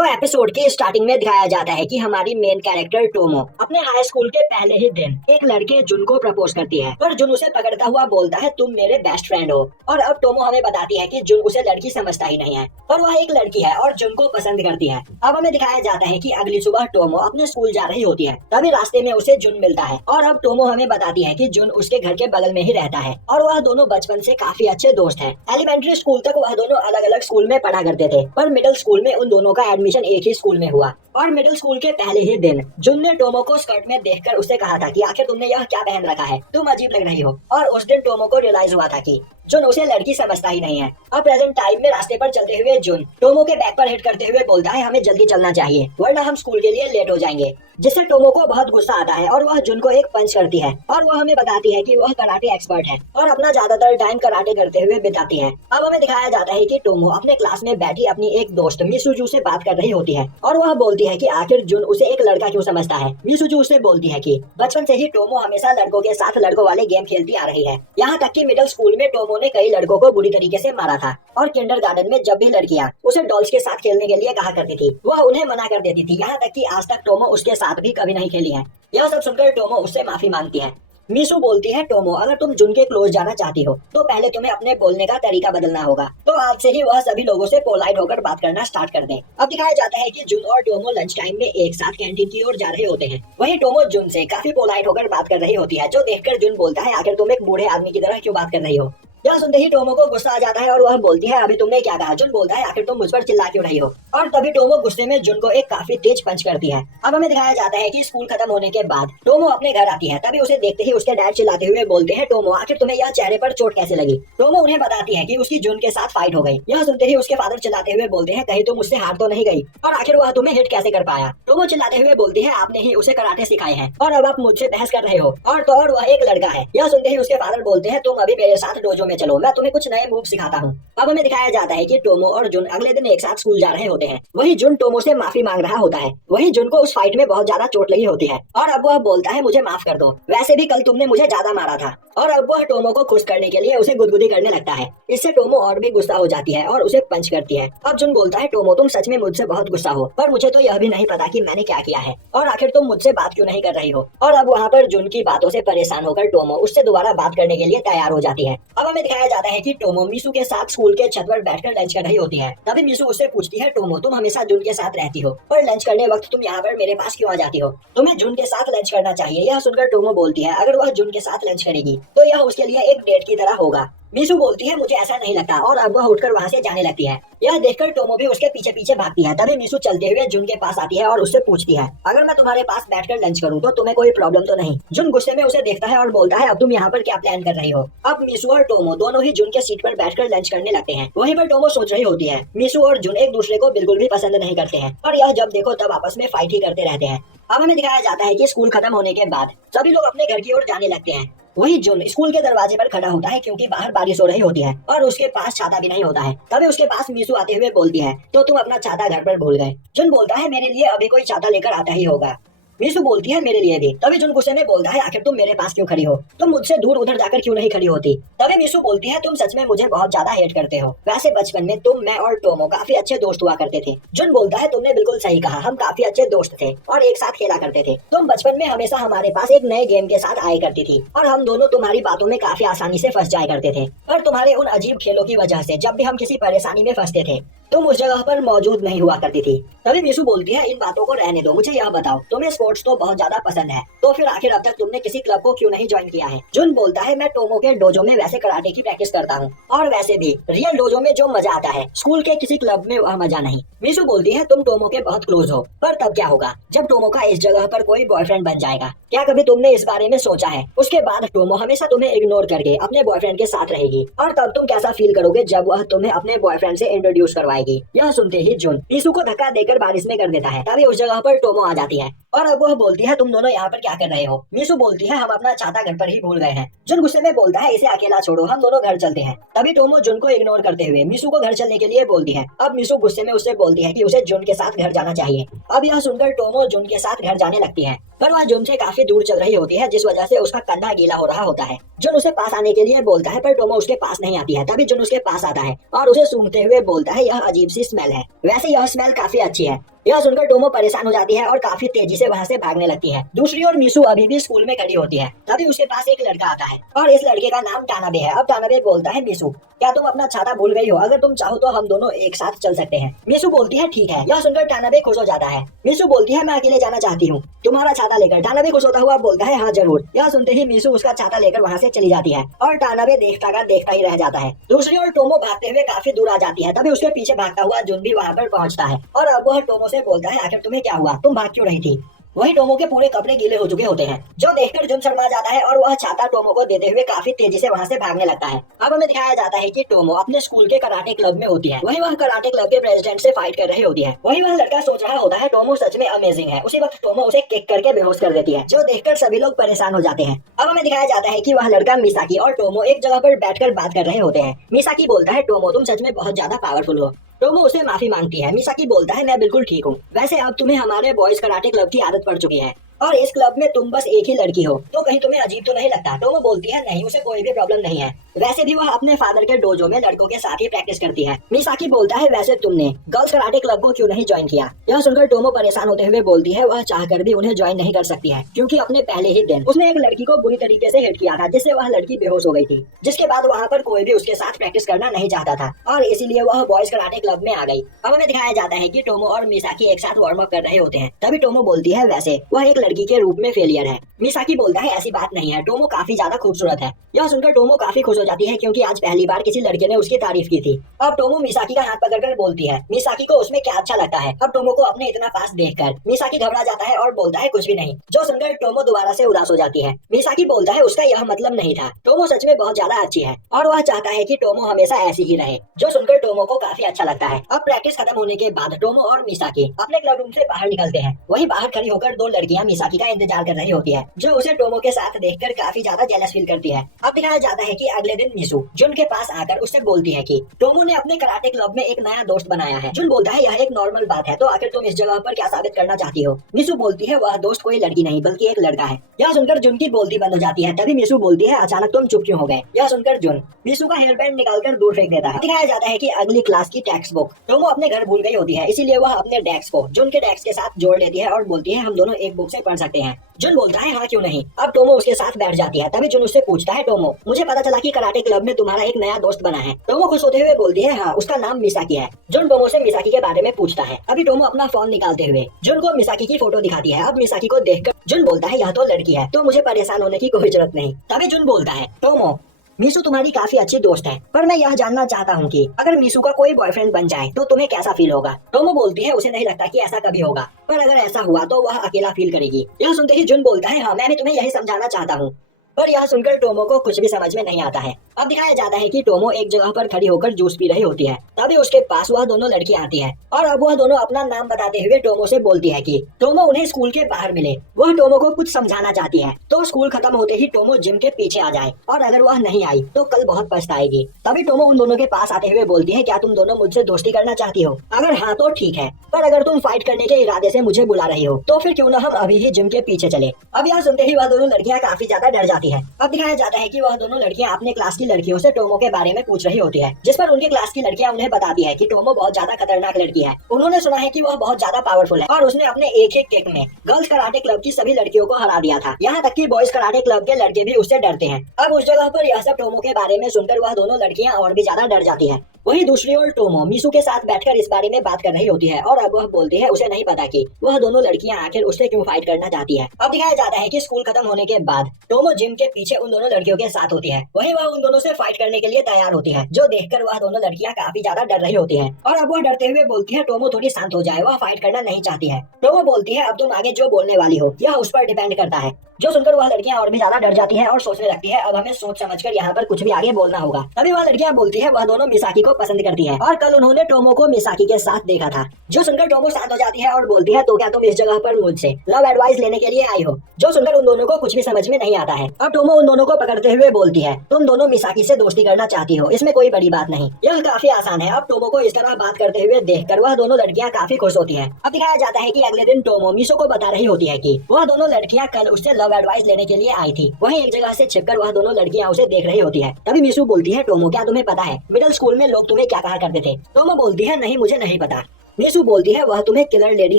तो एपिसोड के स्टार्टिंग में दिखाया जाता है कि हमारी मेन कैरेक्टर टोमो अपने हाई स्कूल के पहले ही दिन एक लड़के जुन को प्रपोज करती है, पर जुन उसे पकड़ता हुआ बोलता है तुम मेरे बेस्ट फ्रेंड हो। और अब टोमो हमें बताती है कि जुन उसे लड़की समझता ही नहीं है, पर वह एक लड़की है और जुन को पसंद करती है। अब हमें दिखाया जाता है कि अगली सुबह टोमो अपने स्कूल जा रही होती है, तभी रास्ते में उसे जुन मिलता है और अब टोमो हमें बताती है कि जुन उसके घर के बगल में ही रहता है और वह दोनों बचपन से काफी अच्छे दोस्त हैं। एलिमेंट्री स्कूल तक वह दोनों अलग अलग स्कूल में पढ़ा करते थे, पर मिडिल स्कूल में उन दोनों का एडमिशन एक ही स्कूल में हुआ। और मिडिल स्कूल के पहले ही दिन जुन ने टोमो को स्कर्ट में देखकर उसे कहा था कि आखिर तुमने यह क्या पहन रखा है, तुम अजीब लग रही हो। और उस दिन टोमो को रियलाइज हुआ था कि जुन उसे लड़की समझता ही नहीं है। अब प्रेजेंट टाइम में रास्ते पर चलते हुए जुन टोमो के बैग पर हिट करते हुए बोलता है हमें जल्दी चलना चाहिए वरना हम स्कूल के लिए लेट हो जाएंगे, जिससे टोमो को बहुत गुस्सा आता है और वह जुन को एक पंच करती है और वह हमें बताती है कि वह कराटे एक्सपर्ट है और अपना ज्यादातर टाइम कराटे करते हुए बिताती है। अब हमें दिखाया जाता है कि टोमो अपने क्लास में बैठी अपनी एक दोस्त मिसुजू से बात कर रही होती है और वह बोलती है कि आखिर जुन उसे एक लड़का क्यों समझता है। मिसुजू उसे बोलती है कि बचपन से ही टोमो हमेशा लड़कों के साथ लड़कों वाले गेम खेलती आ रही है, यहाँ तक कि मिडिल स्कूल में टोमो ने कई लड़कों को बुरी तरीके से मारा था और किंडरगार्टन में जब भी लड़कियां उसे डॉल्स के साथ खेलने के लिए कहा करती थी वह उन्हें मना कर देती थी, यहाँ तक कि आज तक टोमो उसके साथ भी कभी नहीं खेली है। यह सब सुनकर टोमो उससे माफी मांगती है। मीसू बोलती है टोमो अगर तुम जुन के क्लोज जाना चाहती हो तो पहले तुम्हें अपने बोलने का तरीका बदलना होगा, तो आज से ही वह सभी लोगों से पोलाइट होकर बात करना स्टार्ट कर दें। अब दिखाया जाता है कि जुन और टोमो लंच टाइम में एक साथ कैंटीन की ओर जा रहे होते हैं। वहीं टोमो जुन से काफी पोलाइट होकर बात कर रही होती है, जो देखकर जुन बोलता है आखिर तुम एक बूढ़े आदमी की तरह क्यों बात कर रही हो। यह सुनते ही टोमो को गुस्सा आ जाता है और वह बोलती है अभी तुमने क्या कहा। जुन बोलता है आखिर तुम मुझ पर चिल्ला क्यों रही हो, और तभी टोमो गुस्से में जुन को एक काफी तेज पंच करती है। अब हमें दिखाया जाता है कि स्कूल खत्म होने के बाद टोमो अपने घर आती है, तभी उसे देखते ही उसके डैड चिल्लाते हुए बोलते हैं टोमो आखिर तुम्हें यह चेहरे पर चोट कैसे लगी। टोमो उन्हें बताती है कि उसकी जुन के साथ फाइट हो गई। यह सुनते ही उसके फादर चिल्लाते हुए बोलते हैं कहीं तुम मुझसे हार तो नहीं गई, और आखिर वह तुम्हें हिट कैसे कर पाया। टोमो चिल्लाते हुए बोलती है आपने ही उसे कराटे सिखाए हैं और अब आप मुझसे बहस कर रहे हो, और तो और वह एक लड़का है। यह सुनते ही उसके फादर बोलते हैं तुम अभी मेरे साथ डोजो में चलो, मैं तुम्हें कुछ नए मूव सिखाता हूँ। अब हमें दिखाया जाता है कि टोमो और जुन अगले दिन एक साथ स्कूल जा रहे होते हैं। वही जुन टोमो से माफी मांग रहा होता है। वही जुन को उस फाइट में बहुत ज्यादा चोट लगी होती है और अब वह बोलता है मुझे माफ कर दो, वैसे भी कल तुमने मुझे ज्यादा मारा था। और अब वह टोमो को खुश करने के लिए उसे गुदगुदी करने लगता है। इससे टोमो और भी गुस्सा हो जाती है और उसे पंच करती है। अब जुन बोलता है टोमो तुम सच में मुझसे बहुत गुस्सा हो, पर मुझे तो यह भी नहीं पता कि मैंने क्या किया है और आखिर तुम मुझसे बात क्यों नहीं कर रही हो। और अब वहाँ पर जुन की बातों से परेशान होकर टोमो उससे दोबारा बात करने के लिए तैयार हो जाती है। अब हमें दिखाया जाता है कि टोमो मीसू के साथ स्कूल के छत पर बैठकर लंच कर रही होती है। तभी मीसू उससे पूछती है टोमो तुम हमेशा जुन के साथ रहती हो, पर लंच करने वक्त तुम यहाँ पर मेरे पास क्यों आ जाती हो, तुम्हें जुन के साथ लंच करना चाहिए। यह सुनकर टोमो बोलती है अगर वह जुन के साथ लंच करेगी तो यह उसके लिए एक डेट की तरह होगा। मीसू बोलती है मुझे ऐसा नहीं लगता, और अब वह उठकर वहाँ से जाने लगती है। यह देखकर टोमो भी उसके पीछे पीछे भागती है। तभी मीसू चलते हुए जुन के पास आती है और उससे पूछती है अगर मैं तुम्हारे पास बैठकर लंच करूं तो तुम्हें कोई प्रॉब्लम तो नहीं। जुन गुस्से में उसे देखता है और बोलता है अब तुम यहाँ पर क्या प्लान कर रही हो। अब मीसू और टोमो दोनों ही जुन के सीट पर बैठकर लंच करने लगते हैं। वहीं पर टोमो सोच रही होती है मीसू और जुन एक दूसरे को बिल्कुल भी पसंद नहीं करते हैं और यह जब देखो तब आपस में फाइट ही करते रहते हैं। अब हमें दिखाया जाता है कि स्कूल खत्म होने के बाद सभी लोग अपने घर की ओर जाने लगते हैं। वही जुन स्कूल के दरवाजे पर खड़ा होता है क्योंकि बाहर बारिश हो रही होती है और उसके पास छाता भी नहीं होता है। तभी उसके पास मीसू आते हुए बोलती है तो तुम अपना छाता घर पर भूल गए। जुन बोलता है मेरे लिए अभी कोई छाता लेकर आता ही होगा। मीसू बोलती है मेरे लिए भी। तभी जुन गुस्से में बोलता है आखिर तुम मेरे पास क्यों खड़ी हो, तुम मुझसे दूर उधर जाकर क्यों नहीं खड़ी होती। तभी मीसू बोलती है तुम सच में मुझे बहुत ज्यादा हेट करते हो, वैसे बचपन में तुम मैं और टोमो काफी अच्छे दोस्त हुआ करते थे। जुन बोलता है तुमने बिल्कुल सही कहा, हम काफी अच्छे दोस्त थे और एक साथ खेला करते थे। तुम बचपन में हमेशा हमारे पास एक नए गेम के साथ आए करती थी और हम दोनों तुम्हारी बातों में काफी आसानी से फंस जाया करते थे, पर तुम्हारे उन अजीब खेलों की वजह से जब भी हम किसी परेशानी में फंसते थे तुम उस जगह पर मौजूद नहीं हुआ करती थी। तभी मीसू बोलती है इन बातों को रहने दो, मुझे यह बताओ तुम्हें स्पोर्ट्स तो बहुत ज्यादा पसंद है, तो फिर आखिर अब तक तुमने किसी क्लब को क्यों नहीं ज्वाइन किया है। जुन बोलता है मैं टोमो के डोजो में वैसे कराटे की प्रैक्टिस करता हूँ और वैसे भी रियल डोजो में जो मजा आता है स्कूल के किसी क्लब में वह मजा नहीं। मीसू बोलती है तुम टोमो के बहुत क्लोज हो, पर तब क्या होगा जब टोमो का इस जगह पर कोई बॉयफ्रेंड बन जाएगा, क्या कभी तुमने इस बारे में सोचा है। उसके बाद टोमो हमेशा तुम्हें इग्नोर करके अपने बॉयफ्रेंड के साथ रहेगी और तब तुम कैसा फील करोगे जब वह तुम्हें अपने बॉयफ्रेंड से इंट्रोड्यूस करवाएगी। यह सुनते ही जुन मीसू को धक्का देकर बारिश में कर देता है। तभी उस जगह पर टोमो आ जाती है और अब वह बोलती है तुम दोनों यहाँ पर क्या कर रहे हो। मीसू बोलती है हम अपना छाता घर पर ही भूल गए हैं। जुन गुस्से में बोलता है इसे अकेला छोड़ो, हम दोनों घर चलते हैं। तभी टोमो जुन को इग्नोर करते हुए मीसू को घर चलने के लिए बोलती है। अब मीसू गुस्से में उससे बोलती है कि उसे जुन के साथ घर जाना चाहिए। अब यह सुनकर टोमो जुन के साथ घर जाने लगती है, पर वह जुन से काफी दूर चल रही होती है जिस वजह से उसका कंधा गीला हो रहा होता है। जुन उसे पास आने के लिए बोलता है पर टोमो उसके पास नहीं आती है। तभी जुन उसके पास आता है और उसे सूंघते हुए बोलता है यह अजीब सी स्मेल है। वैसे यह स्मेल काफी अच्छी है। यह सुनकर टोमो परेशान हो जाती है और काफी तेजी से वहाँ से भागने लगती है। दूसरी ओर मीसू अभी भी स्कूल में खड़ी होती है। तभी उसके पास एक लड़का आता है और इस लड़के का नाम टानाबे है। अब टानाबे बोलता है मीसू क्या तुम अपना छाता भूल गई हो, अगर तुम चाहो तो हम दोनों एक साथ चल सकते हैं। मीसू बोलती है ठीक है। यह सुनकर टानाबे खुश हो जाता है। मीसू बोलती है मैं अकेले जाना चाहती हूँ तुम्हारा छाता लेकर। टानाबे खुश होता हुआ बोलता है हाँ जरूर। यह सुनते ही मीसू उसका छाता लेकर वहाँ से चली जाती है और टानाबे देखता ही रह जाता है। दूसरी ओर टोमो भागते हुए काफी दूर आ जाती है। तभी उसके पीछे भागता हुआ जुन भी वहाँ पर पहुँचता है और अब वह टोमो से बोलता है आखिर तुम्हें क्या हुआ, तुम भाग क्यों रही थी। वही टोमो के पूरे कपड़े गीले हो चुके होते हैं, जो देखकर जुन शर्मा जाता है और वह छाता टोमो को देते हुए काफी तेजी से वहाँ से भागने लगता है। अब हमें दिखाया जाता है कि टोमो अपने स्कूल के कराटे क्लब में होती है। वही वह कराटे क्लब के प्रेसिडेंट से फाइट कर रही होती है। वही वह लड़का सोच रहा होता है टोमो सच में अमेजिंग है। उसी वक्त टोमो उसे किक करके बेहोश कर देती है, जो देखकर सभी लोग परेशान हो जाते हैं। अब हमें दिखाया जाता है कि वह लड़का मिसाकी और टोमो एक जगह पर बैठकर बात कर रहे होते हैं। मिसाकी बोलता है टोमो तुम सच में बहुत ज्यादा पावरफुल हो। टोमो उसे माफी मांगती है। मिसाकी बोलता है मैं बिल्कुल ठीक हूँ। वैसे अब तुम्हें हमारे बॉयज कराटे क्लब की आदत पड़ चुकी है और इस क्लब में तुम बस एक ही लड़की हो, तो कहीं तुम्हें अजीब तो नहीं लगता। टोमो बोलती है नहीं, उसे कोई भी प्रॉब्लम नहीं है। वैसे भी वह अपने फादर के डोजो में लड़कों के साथ ही प्रैक्टिस करती है। मिसाकी बोलता है वैसे तुमने गर्ल्स कराटे क्लब को क्यों नहीं ज्वाइन किया। यह सुनकर टोमो परेशान होते हुए बोलती है वह चाहकर भी उन्हें ज्वाइन नहीं कर सकती है, क्योंकि अपने पहले ही दिन उसने एक लड़की को बुरी तरीके से हिट किया था, जिससे वह लड़की बेहोश हो गई थी। जिसके बाद वहाँ पर कोई भी उसके साथ प्रैक्टिस करना नहीं चाहता था और इसीलिए वह बॉयज कराटे क्लब में आ गई। अब हमें दिखाया जाता है कि टोमो और मिसाकी एक साथ वार्म अप कर रहे होते हैं। तभी टोमो बोलती है वैसे वह एक लड़की के रूप में फेलियर है। मिसाकी बोलता है ऐसी बात नहीं है, टोमो काफी ज्यादा खूबसूरत है। यह सुनकर टोमो काफी खुश हो जाती है क्योंकि आज पहली बार किसी लड़के ने उसकी तारीफ की थी। अब टोमो मिसाकी का हाथ पकड़कर बोलती है। मिसाकी को उसमें क्या अच्छा लगता है। अब टोमो को अपने इतना पास देखकर मिसाकी घबरा जाता है और बोलता है कुछ भी नहीं, जो सुनकर टोमो दोबारा से उदास हो जाती है। मिसाकी बोलता है उसका यह मतलब नहीं था, टोमो सच में बहुत ज्यादा अच्छी है और वह चाहता है कि टोमो हमेशा ऐसी ही रहे, जो सुनकर टोमो को काफी अच्छा लगता है। अब प्रैक्टिस खत्म होने के बाद टोमो और मिसाकी अपने क्लब रूम से बाहर निकलते हैं। वही बाहर खड़ी होकर दो लड़कियां मिसाकी का इंतजार कर रही होती है, जो उसे टोमो के साथ देखकर काफी ज्यादा जेलस फील करती है। अब दिखाया जाता है कि अगले दिन मिसू जुन के पास आकर उससे बोलती है कि टोमो ने अपने कराटे क्लब में एक नया दोस्त बनाया है। जुन बोलता है यह एक नॉर्मल बात है, तो आखिर तुम इस जगह पर क्या साबित करना चाहती हो। मिसू बोलती है वह दोस्त कोई लड़की नहीं बल्कि एक लड़का है। यह सुनकर जुन की बोलती बंद हो जाती है। तभी मिसू बोलती है अचानक तुम चुप क्यों हो गए। यह सुनकर जुन मिसू का हेयर बैंड निकालकर दूर फेंक देता है। दिखाया जाता है कि अगली क्लास की टेक्स्ट बुक टोमो अपने घर भूल गई होती है, इसीलिए वह अपने डेस्क को जुन के डेस्क के साथ जोड़ लेती है और बोलती है हम दोनों एक बुक से पढ़ सकते हैं। जुन बोलता है हाँ क्यों नहीं। अब टोमो उसके साथ बैठ जाती है। तभी जुन उससे पूछता है टोमो मुझे पता चला कि कराटे क्लब में तुम्हारा एक नया दोस्त बना है। टोमो खुश होते हुए बोलती है हाँ उसका नाम मिसाकी है। जुन टोमो से मिसाकी के बारे में पूछता है। अभी टोमो अपना फोन निकालते हुए जुन को मिसाकी की फोटो दिखाती है। अब मिसाकी को देखकर जुन बोलता है यह तो लड़की है, तो मुझे परेशान होने की कोई जरूरत नहीं। तभी जुन बोलता है टोमो मीसू तुम्हारी काफी अच्छी दोस्त है, पर मैं यह जानना चाहता हूँ कि अगर मीसू का कोई बॉयफ्रेंड बन जाए तो तुम्हें कैसा फील होगा। टोमो बोलती है उसे नहीं लगता कि ऐसा कभी होगा, पर अगर ऐसा हुआ तो वह अकेला फील करेगी। यह सुनते ही जुन बोलता है हाँ मैं भी तुम्हें यही समझाना चाहता हूँ, पर यह सुनकर टोमो को कुछ भी समझ में नहीं आता है। अब दिखाया जाता है कि टोमो एक जगह पर खड़ी होकर जूस पी रही होती है। तभी उसके पास वह दोनों लड़कियां आती हैं और अब वह दोनों अपना नाम बताते हुए टोमो से बोलती है कि टोमो उन्हें स्कूल के बाहर मिले। वह टोमो को कुछ समझाना चाहती है, तो स्कूल खत्म होते ही टोमो जिम के पीछे आ जाए और अगर वह नहीं आई तो कल बहुत पछताएगी। तभी टोमो उन दोनों के पास आते हुए बोलती है क्या तुम दोनों मुझसे दोस्ती करना चाहती हो। अगर हाँ तो ठीक है, पर अगर तुम फाइट करने के इरादे से मुझे बुला रही हो तो फिर क्यों न हम अभी ही जिम के पीछे चले। अब यह सुनते ही वह दोनों लड़कियां काफी ज्यादा डर जाती है। अब दिखाया जाता है कि वह दोनों लड़कियां अपने क्लास की लड़कियों से टोमो के बारे में पूछ रही होती है, जिस पर उनकी क्लास की लड़कियां उन्हें बताती है कि टोमो बहुत ज्यादा खतरनाक लड़की है। उन्होंने सुना है कि वह बहुत ज्यादा पावरफुल है और उसने अपने एक ही किक में गर्ल्स कराटे क्लब की सभी लड़कियों को हरा दिया था। यहाँ तक कि बॉयज कराटे क्लब के लड़के भी उससे डरते हैं। अब उस जगह पर यह सब टोमो के बारे में सुनकर वह दोनों लड़कियां और भी ज्यादा डर जाती है। वही दूसरी ओर टोमो मिसू के साथ बैठकर इस बारे में बात कर रही होती है और अब वह बोलती है उसे नहीं पता कि वह दोनों लड़कियां आखिर उससे क्यों फाइट करना चाहती है। अब दिखाया जाता है कि स्कूल खत्म होने के बाद टोमो जिम के पीछे उन दोनों लड़कियों के साथ होती है। वही वह उन दोनों से फाइट करने के लिए तैयार होती है, जो देखकर वह दोनों लड़कियां काफी ज्यादा डर रही होती है और अब वह डरते हुए बोलती है टोमो थोड़ी शांत हो जाए, वह फाइट करना नहीं चाहती है। टोमो बोलती है अब तुम आगे जो बोलने वाली हो यह उस पर डिपेंड करता है, जो सुनकर वह लड़कियां और भी ज्यादा डर जाती है और सोचने लगती है अब हमें सोच समझकर यहाँ पर कुछ भी आगे बोलना होगा। तभी वह लड़कियां बोलती है वह दोनों मिसाकी को पसंद करती है और कल उन्होंने टोमो को मिसाकी के साथ देखा था। जो सुनकर टोमो शांत हो जाती है और बोलती है, तो क्या तुम इस जगह पर मुझसे लव एडवाइस लेने के लिए आई हो? जो सुनकर उन दोनों को कुछ भी समझ में नहीं आता है। अब टोमो उन दोनों को पकड़ते हुए बोलती है, तुम दोनों मिसाकी से दोस्ती करना चाहती हो, इसमें कोई बड़ी बात नहीं, यह काफी आसान है। अब टोमो को इस तरह बात करते हुए देखकर वह दोनों लड़कियां काफी खुश होती है। अब दिखाया जाता है कि अगले दिन टोमो मिसो को बता रही होती है कि वह दोनों लड़कियां कल उससे लव एडवाइस लेने के लिए आई थी। वहीं एक जगह से छिपकर वह दोनों लड़कियां उसे देख रही होती है। तभी मिसो बोलती है, टोमो क्या तुम्हें पता है मिडिल स्कूल में लोग तुम्हें क्या कहा करते थे? टोमो बोलती है, नहीं मुझे नहीं पता। मिसू बोलती है, वह तुम्हें किलर लेडी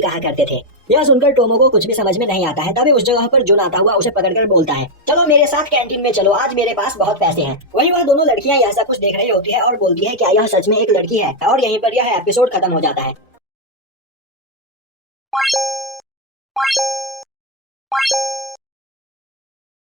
कहा करते थे। यह सुनकर टोमो को कुछ भी समझ में नहीं आता है। तभी उस जगह पर जुन आता हुआ उसे पकड़कर बोलता है, चलो मेरे साथ कैंटीन में चलो, आज मेरे पास बहुत पैसे हैं। वहीं वह दोनों लड़कियां यह सब कुछ देख रही होती है और बोलती है, क्या यह सच में एक लड़की है? और यहीं पर यह एपिसोड खत्म हो जाता है।